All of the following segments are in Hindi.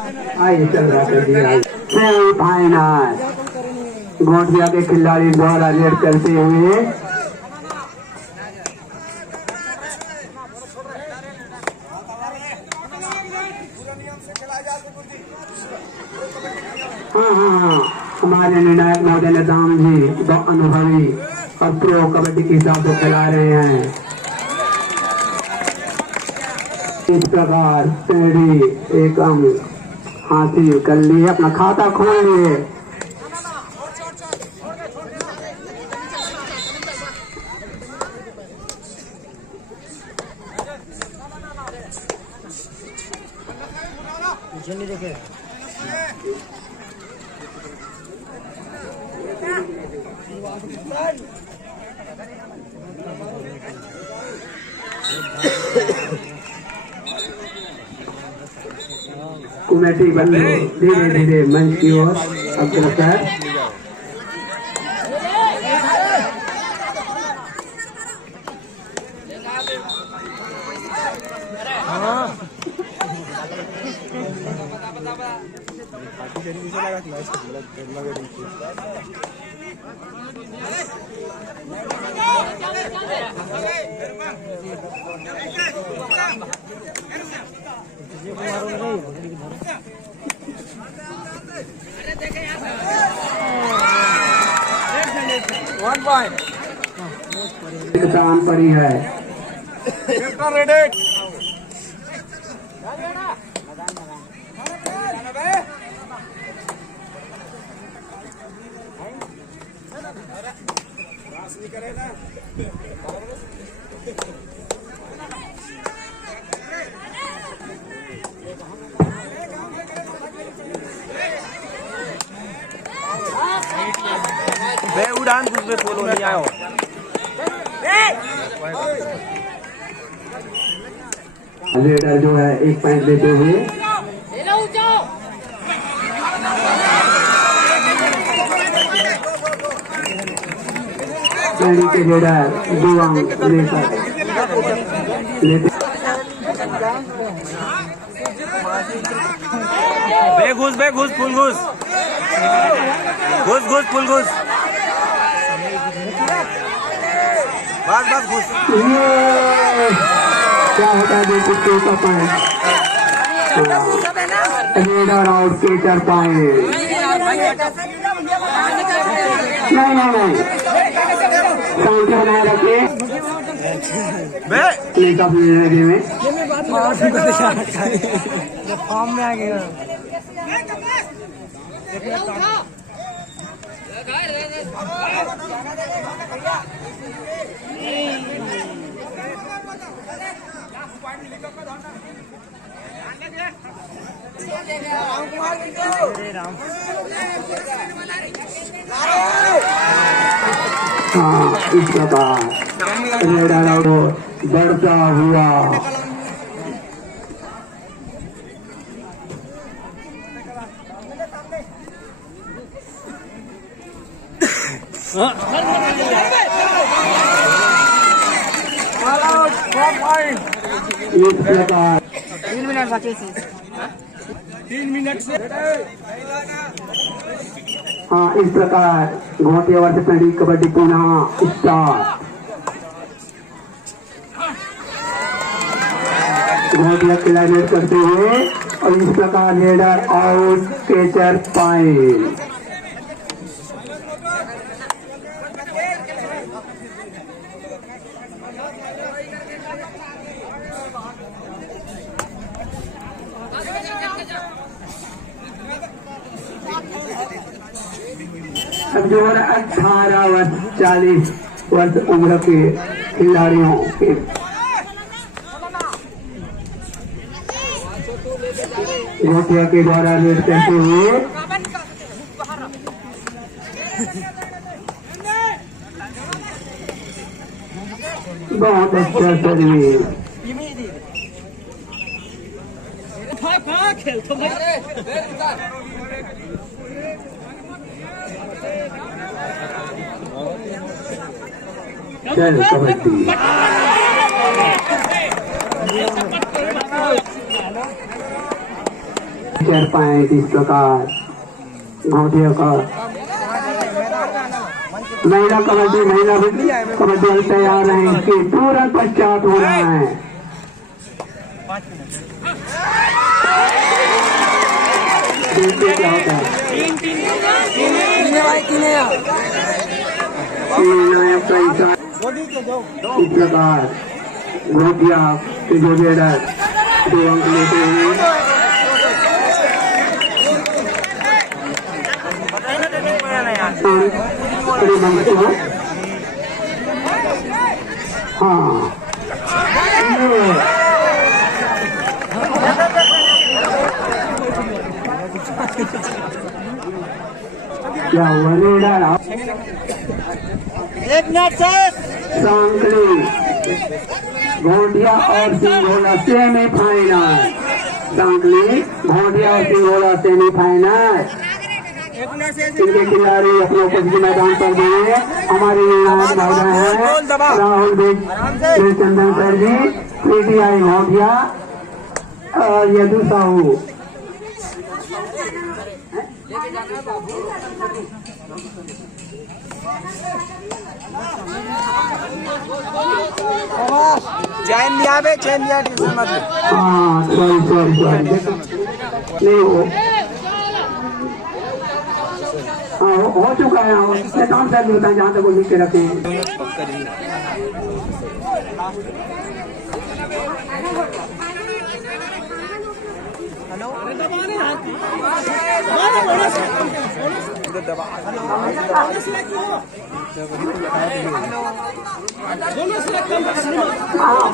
आइए चल रहा है सेमीफाइनल गोटिया के खिलाड़ी द्वारा रेड करते हुए हाँ हमारे निर्णायक महोदय निजाम जी दो अनुभवी और प्रो कबड्डी के हिसाब से खिला रहे हैं। इस प्रकार पेड़ी एक अंक हासिल कर लिए, अपना खाता खोल लिए। कमेटी बंद धीरे धीरे मंच की ओर अग्रसर। किसान पड़ी है उड़ान दूसरे पोलो नहीं आयो। रेडर जो है एक पॉइंट लेते हुए के रेडर 2 अंक लेते घुस फुल घुस फुल घुस बस घुस। क्या होता है देखो का पॉइंट रेडर आउट केचर पॉइंट। नहीं शांति बनाए रखिए फॉर्म में आ गया। हाँ इस प्रकार रेडर आउट बढ़ता हुआ इस प्रकार 3 मिनट बचे थे। 3 मिनट से हाँ इस प्रकार घोटिया वर्ष पेड़ी कबड्डी पुनः स्टार्ट। घोटिया खिलाड़ी करते हुए और इस प्रकार रेडर आउट केचर पॉइंट। अब जो 18 वर्ष 40 वर्ष उम्र के खिलाड़ियों के घोटिया के द्वारा रेड करते हुए बहुत अच्छा सर्विस। चल कबड्डी स्टेकर पॉइंट इस प्रकार घोटिया का महिला कबड्डी अभी तैयार है। इसके तुरंत पश्चात हो रहा है। देखिए क्या होता है। इस प्रकार घोटिया के जो रेडर 2 अंक लेते हैं। हाँ क्या हुआ रेडर एक मिनट से सांकली घोटिया और सिंघोला सेमीफाइनल। सांकली घोटिया और सिंघोला सेमीफाइनल। इनके खिलाड़ी अपने उपस्थिति मैदान पर गए। हमारे निर्णायक महोदय हैं राहुल चंदन सर जी, पीटीआई घोटिया और यदु साहू। चैन दिया बे, चैन दिया टेंशन मत ले। हाँ सॉरी नहीं हो चुका है। इसमें काम साहब होता है जहाँ तक वो लिख के रखे हैं।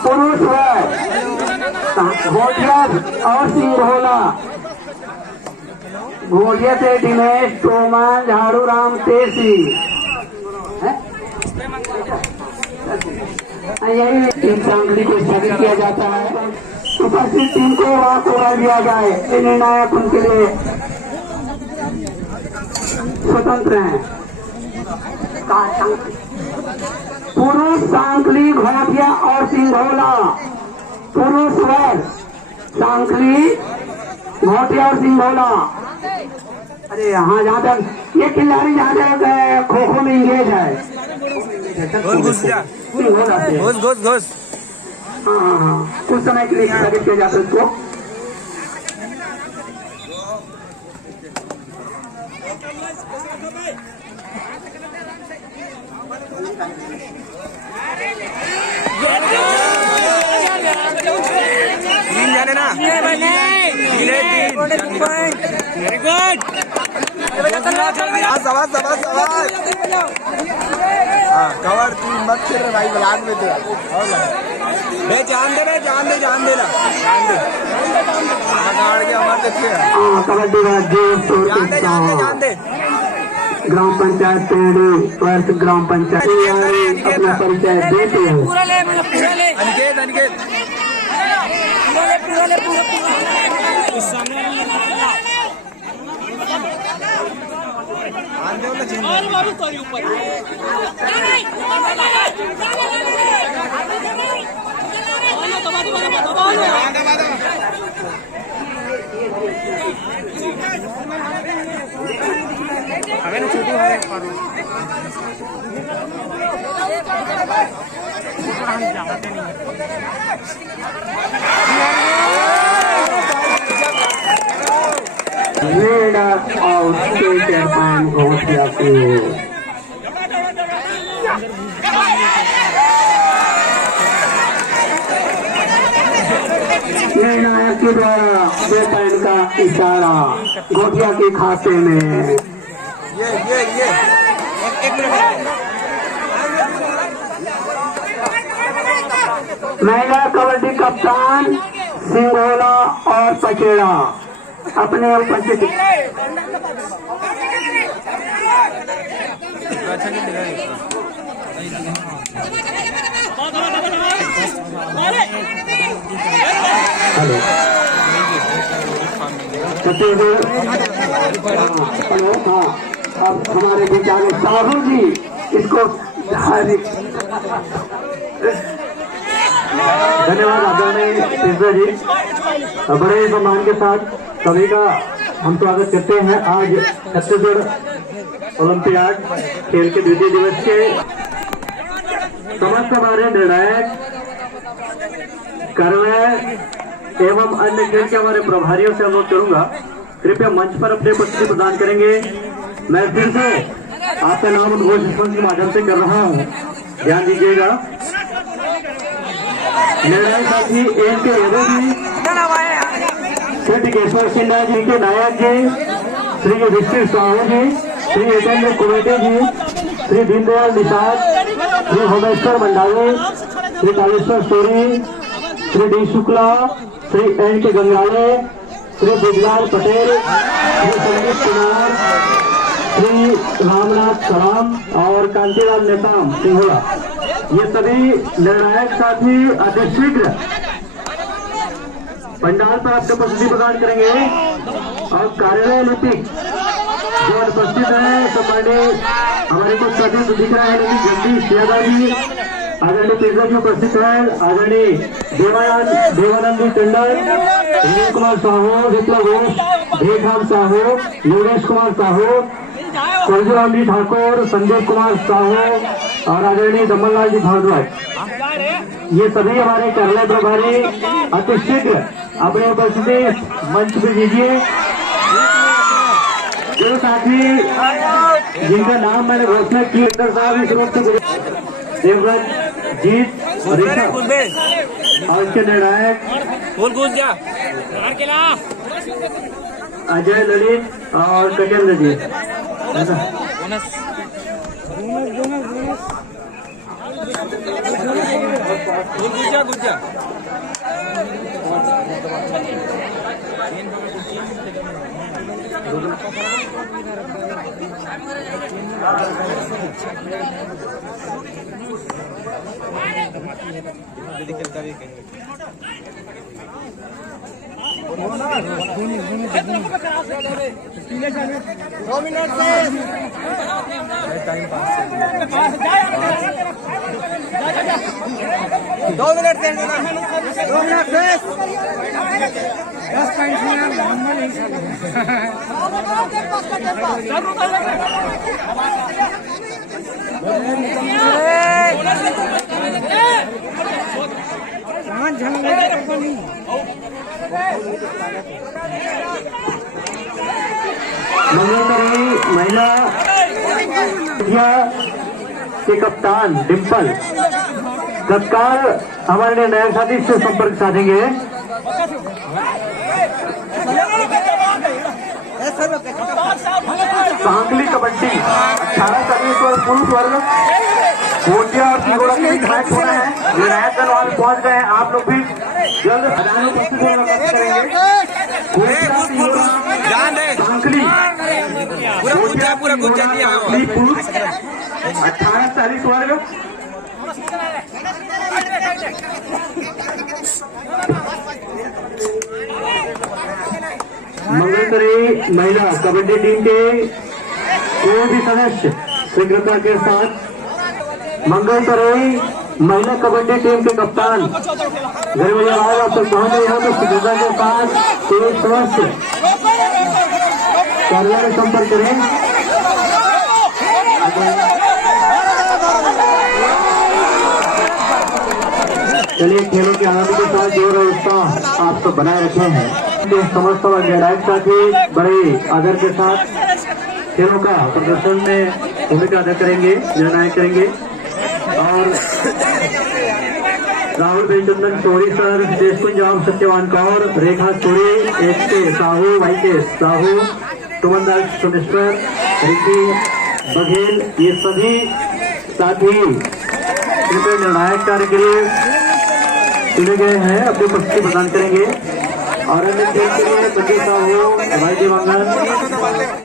पुरुष है घोटिया और सिंघोला। घोटिया से दिनेश तोमर, झाड़ू राम तेसी। यही टीम सांकली को स्थगित किया जाता है। उपस्थित टीम को वहाँ तोड़ा दिया जाए। ये निर्णायक उनके लिए स्वतंत्र हैं। पुरुष सांकली घोटिया और सिंघोला। पुरुष वर्ग सांकली घोटिया और सिंघोला। अरे हाँ, जहाँ तक ये खिलाड़ी जहाँ तक खो खो में इंगेज है। घुस हाँ कुछ समय के लिए स्थगित किया जाता है उसको। तीन जाने ना, वेरी गुड। कवर तू मत खेल भाई, ब्लाक में तेरा बे जान दे ला जान दे हमारे कबड्डी जान दे। ग्राम पंचायत पेड़ वर्ष ग्राम पंचायत अपना परिचय देते हैं। अनिकेत रेडर और स्टेकर पॉइंट घोटिया की निर्णायक के द्वारा वेतन का इशारा घोटिया के खाते में। ये महिला कबड्डी कप्तान सिंघोला और पचेड़ा अपने उपस्थित हेलो हाँ, अब हमारे विचार साहू जी इसको धन्यवाद आदरणीय जी, बड़े सम्मान के साथ सभी का हम स्वागत करते हैं आज छत्तीसगढ़ ओलंपियाड खेल के द्वितीय दिवस के समस्त हमारे निर्णायक कार्यालय एवं अन्य खेल के हमारे प्रभारियों से अनुरोध करूंगा, कृपया मंच पर अपने उपस्थिति प्रदान करेंगे। मैं फिर से आपका नाम उद्घोष के माध्यम से कर रहा हूं, ध्यान दीजिएगा। निर्णायक साथी एम के Yadav ji, Shri Tikeshwar Sinha ji K Nayak ji, Shri Yudhishthir Sahu ji, Shri Atendra Kumete ji, Shri Deendayal Nishad, Shri Homeshwar Mandavi, Shri Kaleshwar Sori, Shri D Shukla, Shri N K Gangale, Shri बिजलाल Patel, Shri Sandeep Kumar, Shri Ramnath सलाम और कांतिलाल नेताम सिंहोला, ये सभी निर्णायक साथी अतिशीघ्र पंडाल पर अपने उपस्थिति प्रदान करेंगे। और कार्यालय लिपिक जो उपस्थित है सम्मानीय हमारे को सभी दिख रहा है, लेकिन जगदीश यादव जी, आदरणीय पिर्जा जी उपस्थित है, आदरणीय देवानंद जी टंडन, विनय कुमार साहू, विप्लव घोष, भेदराम साहू, योगेश कुमार साहू, परशुराम जी ठाकुर, संदीप कुमार साहू और आदरणीय दमनलाल जी भारद्वाज, ये सभी हमारे कार्यालय प्रभारी अतिशीघ्र अपने उपस्थिति मंच पर दीजिए। जो साथी जिनका नाम मैंने घोषणा की, साहब इस रूप से देवव्रत जीत और इसके निर्णायक अजय ललित और कटेंद्र जी, दो मिनट से महिला के कप्तान डिम्पल तत्काल हमारे निर्णायक साथी से संपर्क साधेंगे। सांगली कबड्डी 18-40 वर्ग पुरुष वर्ग कोटिया और तिगोड़ा के विधायक होना है। निर्णायक दल वहां पहुंच गए हैं, आप लोग भी जल्द सांगली पुरुष 18-40 वर्ग मंगलकरी महिला कबड्डी टीम के कोई भी सदस्य शीघ्रता के साथ मंगलकरी महिला कबड्डी टीम के कप्तान घर आप तक पहुंच गए हैं, तो शीघ्रता के साथ एक सदस्य कार्यालय में संपर्क करें। चलिए, खेलों के आनंद के साथ जोर और उत्साह आप सब बनाए रखे हैं। समस्त निर्णायक साथी बड़े आदर के साथ खेलों का प्रदर्शन में भूमिका अदा करेंगे, निर्णायक करेंगे। और राहुल बेचंदन सोरी सर, देशकुंज राम सत्यवान कौर, रेखा सोरी, एच के साहू, वाई के साहू, सुमनदास सुमेश्वर, रिकी बघेल, ये सभी साथी निर्णायक कार्य के लिए चुने गए हैं, अपनी उपस्थिति प्रदान करेंगे। और अन्य खेल के लिए बच्चे साहू, भाई जी मंगल।